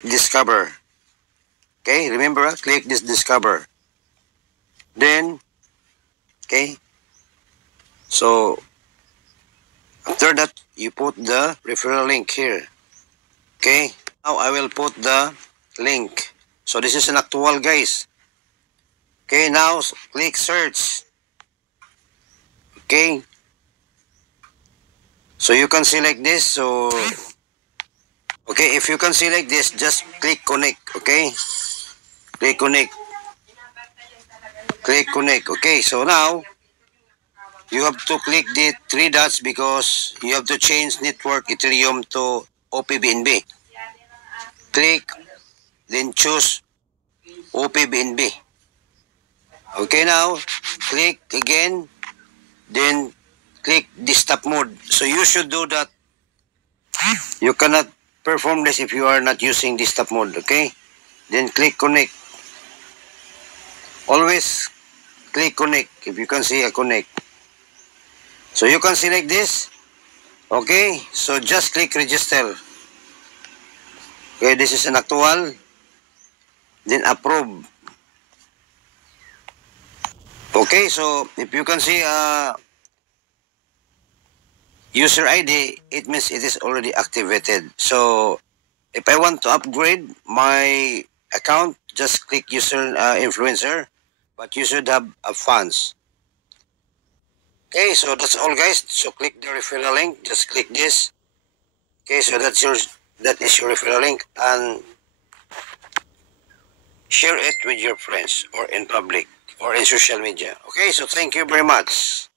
discover. Okay, remember, click this discover. Then, okay, so after that, you put the referral link here. Okay, now I will put the link. So this is an actual, guys. Okay, now click search. Okay, so you can select this. So, okay, if you can select this, just click connect. Okay, click connect. Click connect. Okay, so now you have to click the three dots because you have to change network Ethereum to OPBNB. Click, then choose OPBNB. Okay, now click again, then click the stop mode. So you should do that. You cannot perform this if you are not using the stop mode. Okay, then click connect. Always click connect if you can see a connect. So you can select this. Okay, so just click register. Okay, this is an actual. Then approve. Okay, so if you can see user ID, it means it is already activated. So if I want to upgrade my account, just click user influencer, but you should have funds. Okay, so that's all, guys. So click the referral link. Just click this. Okay, so that is your referral link, and share it with your friends or in public or in social media. Okay, so thank you very much.